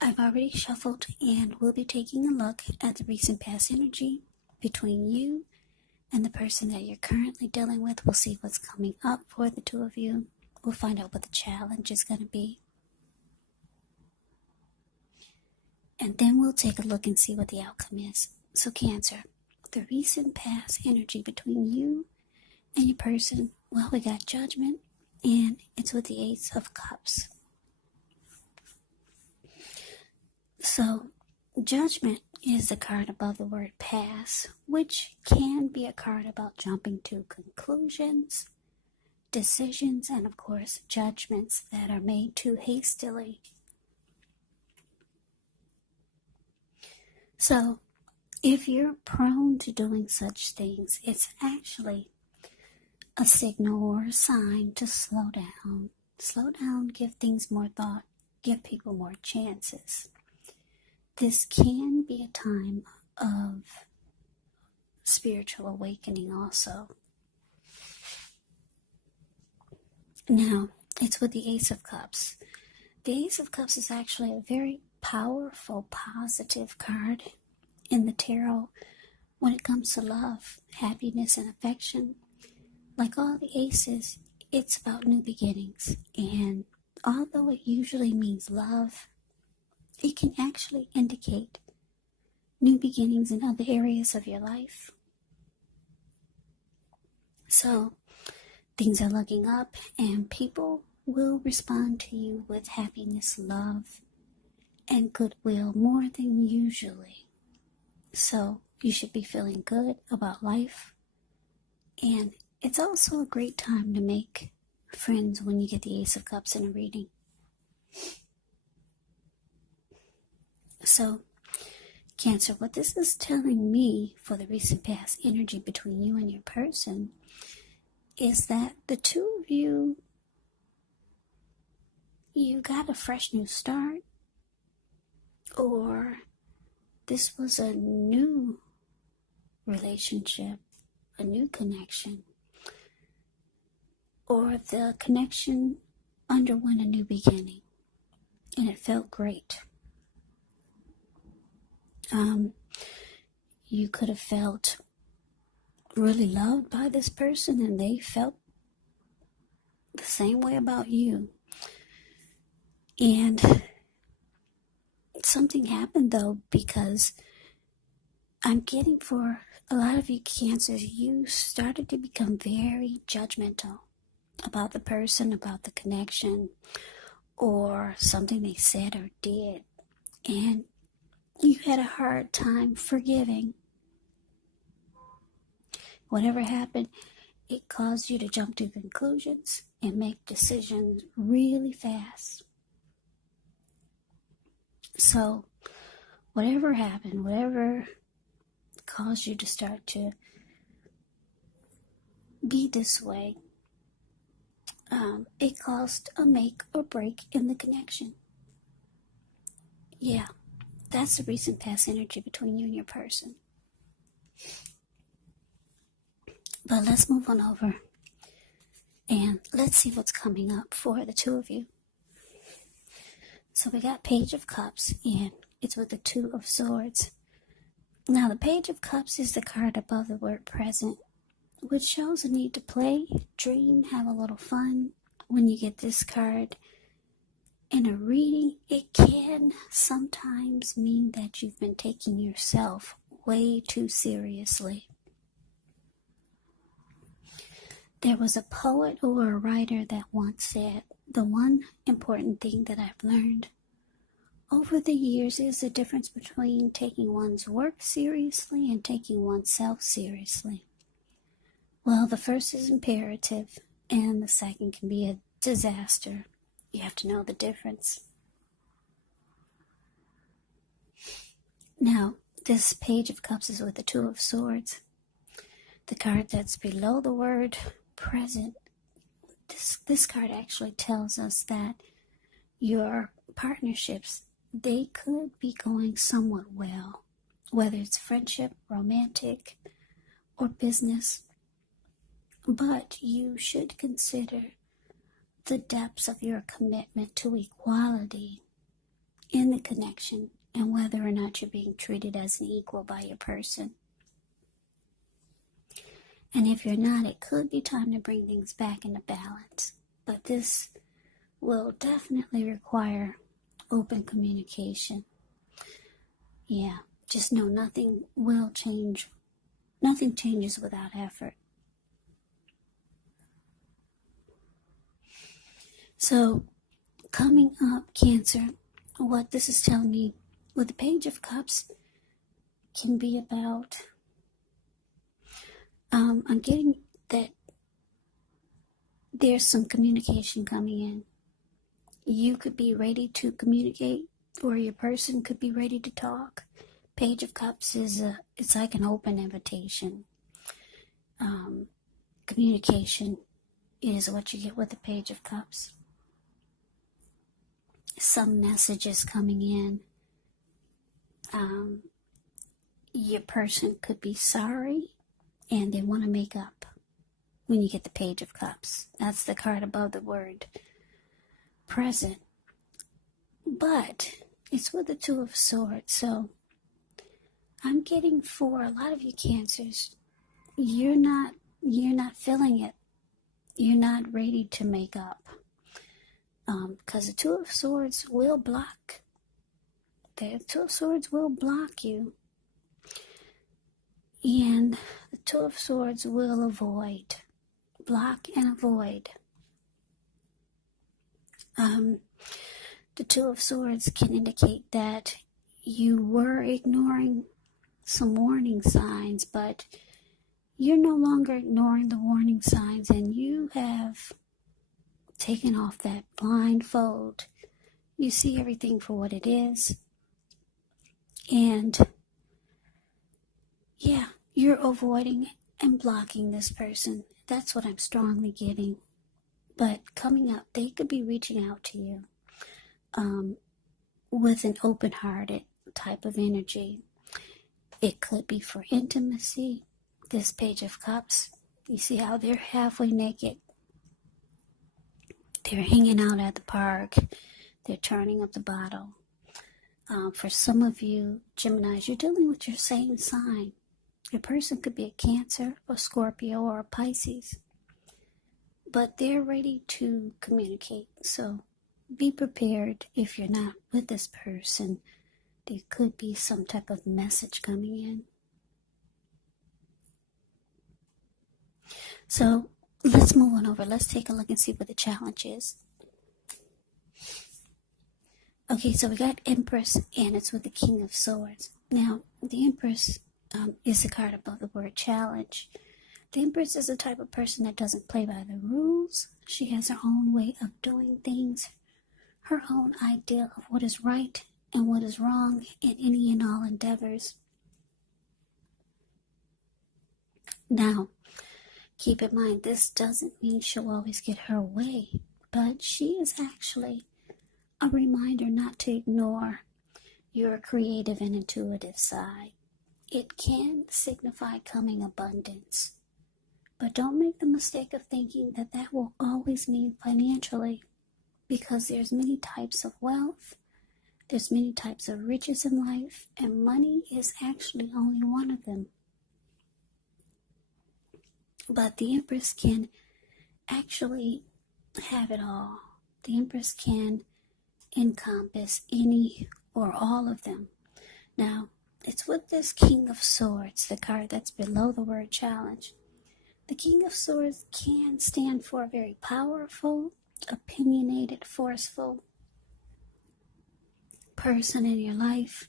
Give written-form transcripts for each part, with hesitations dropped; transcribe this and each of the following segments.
I've already shuffled and we'll be taking a look at the recent past energy between you and the person that you're currently dealing with. We'll see what's coming up for the two of you. We'll find out what the challenge is going to be. And then we'll take a look and see what the outcome is. So Cancer, the recent past energy between you and your person, well, we got Judgment, and it's with the Ace of Cups. So, Judgment is the card above the word pass, which can be a card about jumping to conclusions, decisions, and of course, judgments that are made too hastily. So, if you're prone to doing such things, it's actually a signal or a sign to slow down. Slow down, give things more thought, give people more chances. This can be a time of spiritual awakening also. Now, it's with the Ace of Cups. The Ace of Cups is actually a very powerful, positive card in the tarot when it comes to love, happiness, and affection. Like all the aces, it's about new beginnings. And although it usually means love, it can actually indicate new beginnings in other areas of your life. So, things are looking up and people will respond to you with happiness, love, and goodwill more than usually. So, you should be feeling good about life. And it's also a great time to make friends when you get the Ace of Cups in a reading. So, Cancer, what this is telling me for the recent past energy between you and your person is that the two of you got a fresh new start, or this was a new relationship, a new connection, or the connection underwent a new beginning and it felt great. You could have felt really loved by this person and they felt the same way about you. And something happened though, because I'm getting for a lot of you Cancers, you started to become very judgmental about the person, about the connection, or something they said or did. And you had a hard time forgiving. Whatever happened, it caused you to jump to conclusions and make decisions really fast. So, whatever happened, whatever caused you to start to be this way, it caused a make or break in the connection. Yeah, that's the recent past energy between you and your person. But let's move on over and let's see what's coming up for the two of you. So we got Page of Cups and it's with the Two of Swords. Now the Page of Cups is the card above the word present, which shows a need to play, dream, have a little fun. When you get this card in a reading, it can sometimes mean that you've been taking yourself way too seriously. There was a poet or a writer that once said, the one important thing that I've learned over the years is the difference between taking one's work seriously and taking oneself seriously. Well, the first is imperative, and the second can be a disaster. You have to know the difference. Now, this Page of Cups is with the Two of Swords. The card that's below the word present. This card actually tells us that your partnerships, they could be going somewhat well, whether it's friendship, romantic, or business. But you should consider the depths of your commitment to equality in the connection and whether or not you're being treated as an equal by your person. And if you're not, it could be time to bring things back into balance. But this will definitely require open communication. Yeah, just know nothing will change. Nothing changes without effort. So, coming up, Cancer, what this is telling me with the Page of Cups can be about, I'm getting that there's some communication coming in. You could be ready to communicate, or your person could be ready to talk. Page of Cups is it's like an open invitation. Communication is what you get with the Page of Cups. Some messages coming in. Your person could be sorry and they want to make up when you get the Page of Cups. That's the card above the word present. But it's with the Two of Swords. So I'm getting, for a lot of you Cancers, you're not feeling it. You're not ready to make up. Because the Two of Swords will block. The Two of Swords will block you. And the Two of Swords will avoid. Block and avoid. The Two of Swords can indicate that you were ignoring some warning signs, but you're no longer ignoring the warning signs, and you have taken off that blindfold. You see everything for what it is. And yeah, you're avoiding and blocking this person. That's what I'm strongly getting. But coming up, they could be reaching out to you with an open-hearted type of energy. It could be for intimacy. This Page of Cups, you see how they're halfway naked. They're hanging out at the park. They're turning up the bottle. For some of you Geminis, you're dealing with your same sign. Your person could be a Cancer, a Scorpio, or a Pisces. But they're ready to communicate. So be prepared. If you're not with this person, there could be some type of message coming in. So let's move on over. Let's take a look and see what the challenge is. Okay, so we got Empress, and it's with the King of Swords. Now, the Empress is the card above the word challenge. The Empress is the type of person that doesn't play by the rules. She has her own way of doing things, her own idea of what is right and what is wrong in any and all endeavors. Now, keep in mind, this doesn't mean she'll always get her way, but she is actually a reminder not to ignore your creative and intuitive side. It can signify coming abundance, but don't make the mistake of thinking that that will always mean financially, because there's many types of wealth, there's many types of riches in life, and money is actually only one of them. But the Empress can actually have it all. The Empress can encompass any or all of them. Now, it's with this King of Swords, the card that's below the word challenge. The King of Swords can stand for a very powerful, opinionated, forceful person in your life.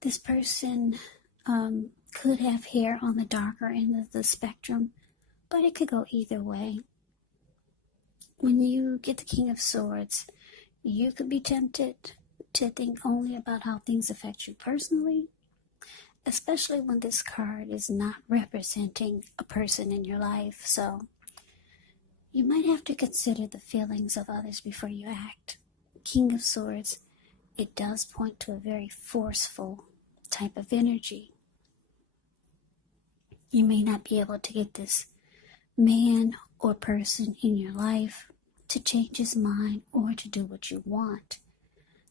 This person could have hair on the darker end of the spectrum, but it could go either way. When you get the King of Swords, you could be tempted to think only about how things affect you personally, especially when this card is not representing a person in your life. So you might have to consider the feelings of others before you act. King of Swords, it does point to a very forceful type of energy. You may not be able to get this man or person in your life to change his mind or to do what you want.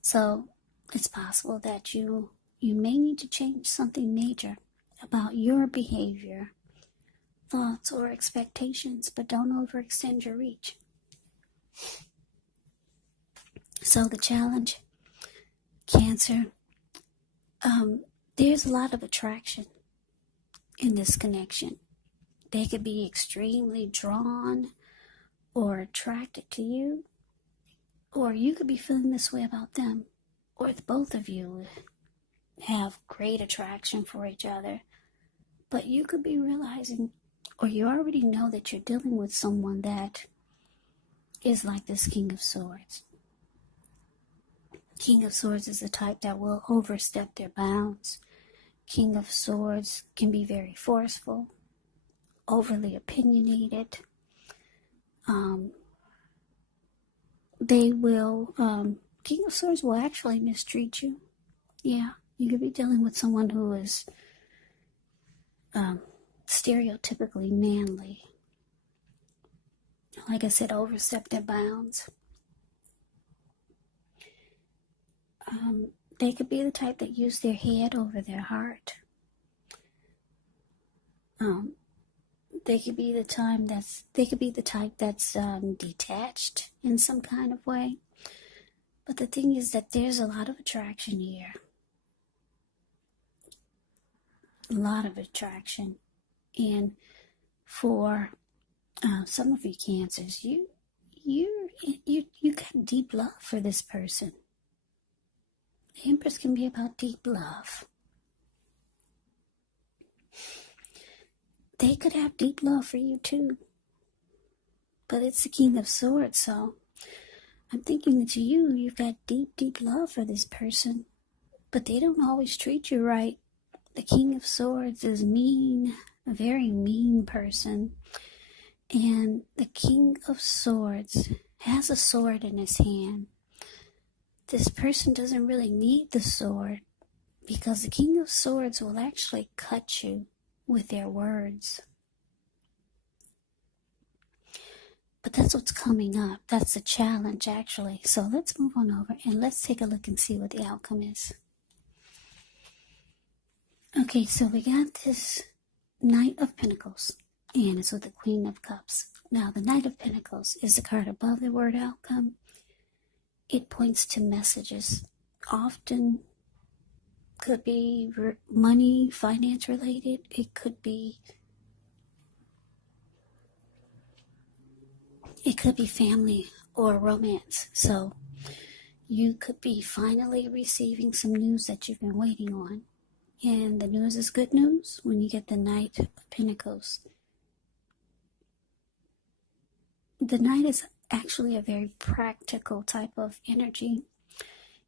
So it's possible that you may need to change something major about your behavior, thoughts, or expectations, but don't overextend your reach. So the challenge, Cancer, there's a lot of attraction in this connection. They could be extremely drawn or attracted to you, or you could be feeling this way about them, or both of you have great attraction for each other, but you could be realizing, or you already know, that you're dealing with someone that is like this King of Swords. King of Swords is the type that will overstep their bounds. King of Swords can be very forceful, overly opinionated. King of Swords will actually mistreat you. Yeah, you could be dealing with someone who is stereotypically manly. Like I said, overstep their bounds. They could be the type that use their head over their heart. They could be the type that's detached in some kind of way. But the thing is that there's a lot of attraction here. A lot of attraction. And for some of you Cancers, you got deep love for this person. The Empress can be about deep love. They could have deep love for you too. But it's the King of Swords, so I'm thinking that you've got deep, deep love for this person. But they don't always treat you right. The King of Swords is mean, a very mean person. And the King of Swords has a sword in his hand. This person doesn't really need the sword, because the King of Swords will actually cut you with their words. But that's what's coming up. That's the challenge, actually. So let's move on over and let's take a look and see what the outcome is. Okay, so we got this Knight of Pentacles, and it's with the Queen of Cups. Now, the Knight of Pentacles is the card above the word outcome. It points to messages. Often could be money, finance related. It could be family or romance. So you could be finally receiving some news that you've been waiting on. And the news is good news when you get the Knight of Pentacles. The Knight is actually a very practical type of energy.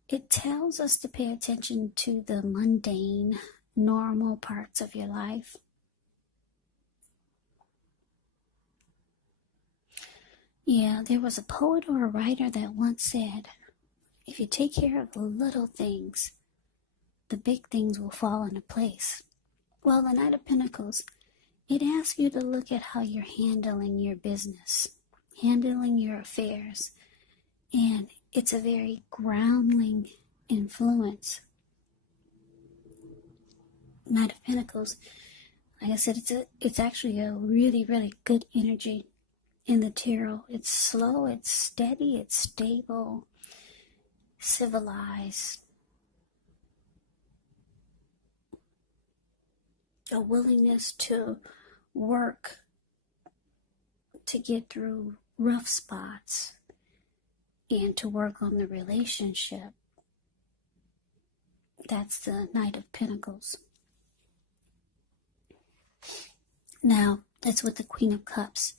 It tells us to pay attention to the mundane, normal parts of your life. Yeah, there was a poet or a writer that once said, if you take care of the little things, the big things will fall into place. Well, the Knight of Pentacles, it asks you to look at how you're handling your business, handling your affairs, and it's a very grounding influence. Knight of Pentacles, like I said, it's actually a really, really good energy in the tarot. It's slow, it's steady, it's stable, civilized. A willingness to work to get through rough spots and to work on the relationship. That's the Knight of Pentacles. Now, that's with the Queen of Cups.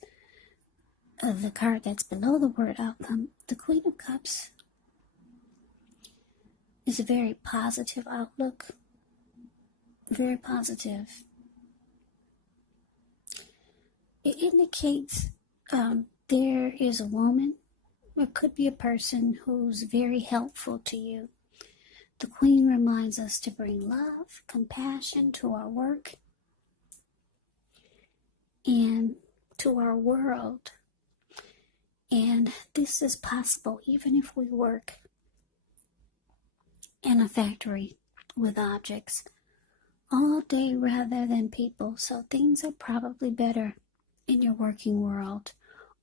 The card that's below the word outcome. The Queen of Cups is a very positive outlook. Very positive. It indicates there is a woman, or it could be a person who's very helpful to you. The Queen reminds us to bring love, compassion to our work and to our world. And this is possible even if we work in a factory with objects all day rather than people, so things are probably better in your working world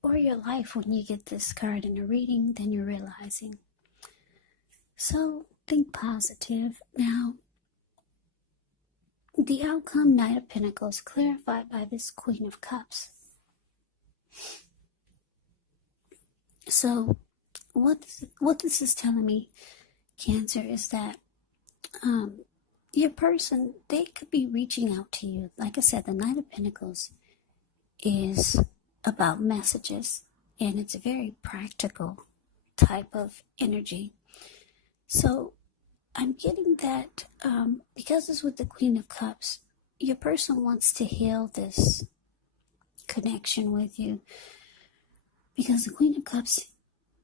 or your life when you get this card in a reading than you're realizing. So think positive. Now, the outcome, Knight of Pentacles, clarified by this Queen of Cups. So what this is telling me, Cancer, is that your person, they could be reaching out to you. Like I said, the Knight of Pentacles is about messages, and it's a very practical type of energy. So I'm getting that because it's with the Queen of Cups, your person wants to heal this connection with you, because the Queen of Cups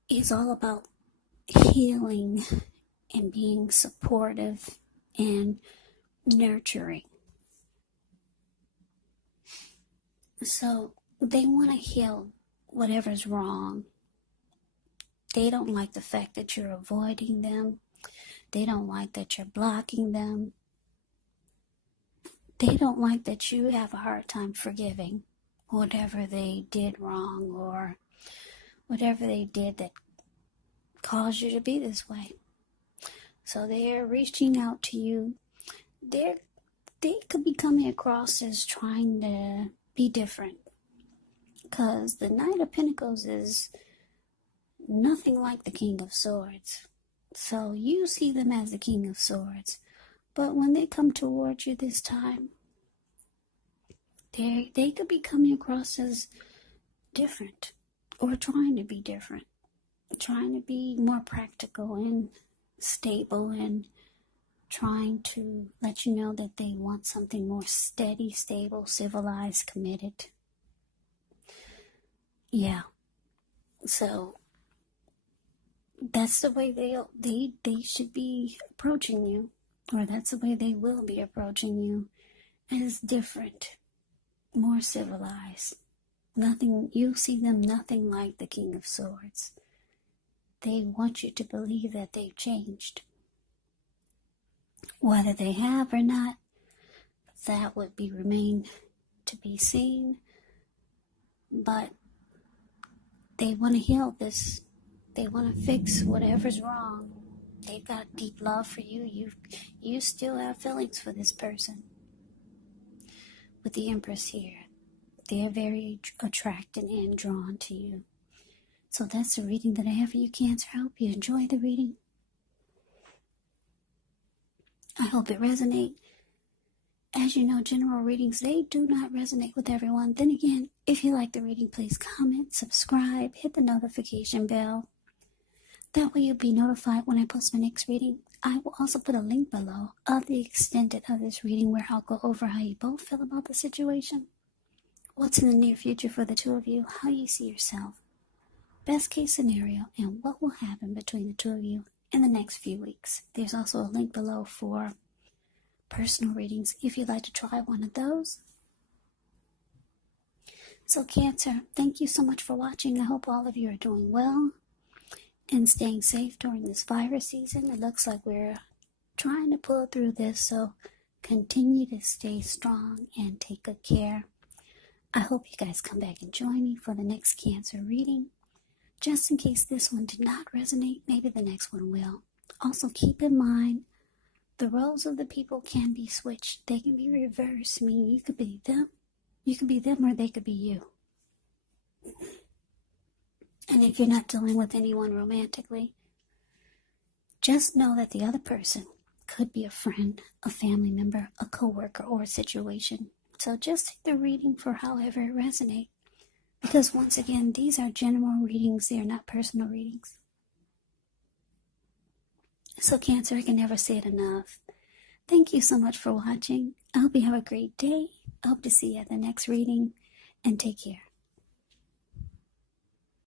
is all about healing and being supportive and nurturing. So they want to heal whatever's wrong. They don't like the fact that you're avoiding them. They don't like that you're blocking them. They don't like that you have a hard time forgiving whatever they did wrong or whatever they did that caused you to be this way. So they're reaching out to you. They could be coming across as trying to be different, because the Knight of Pentacles is nothing like the King of Swords. So you see them as the King of Swords, but when they come towards you this time, they could be coming across as different or trying to be different, trying to be more practical and stable, and trying to let you know that they want something more steady, stable, civilized, committed. Yeah. So that's the way they should be approaching you, or that's the way they will be approaching you, as different, more civilized. You see them nothing like the King of Swords. They want you to believe that they've changed. Whether they have or not, that would remain to be seen. But they want to heal this. They want to fix whatever's wrong. They've got deep love for you. You still have feelings for this person. With the Empress here, they're very attracted and drawn to you. So that's the reading that I have for you, Cancer. I hope you enjoy the reading. I hope it resonates. As you know, general readings, they do not resonate with everyone. Then again, if you like the reading, please comment, subscribe, hit the notification bell. That way you'll be notified when I post my next reading. I will also put a link below of the extended of this reading, where I'll go over how you both feel about the situation, what's in the near future for the two of you, how you see yourself, best case scenario, and what will happen between the two of you in the next few weeks. There's also a link below for personal readings if you'd like to try one of those. So Cancer, thank you so much for watching. I hope all of you are doing well and staying safe during this virus season. It looks like we're trying to pull through this, so continue to stay strong and take good care. I hope you guys come back and join me for the next Cancer reading. Just in case this one did not resonate, maybe the next one will. Also keep in mind, the roles of the people can be switched. They can be reversed, meaning you could be them or they could be you. And if you're not dealing with anyone romantically, just know that the other person could be a friend, a family member, a coworker, or a situation. So just take the reading for however it resonates. Because once again, these are general readings, they are not personal readings. So Cancer, I can never say it enough. Thank you so much for watching. I hope you have a great day. I hope to see you at the next reading, and take care.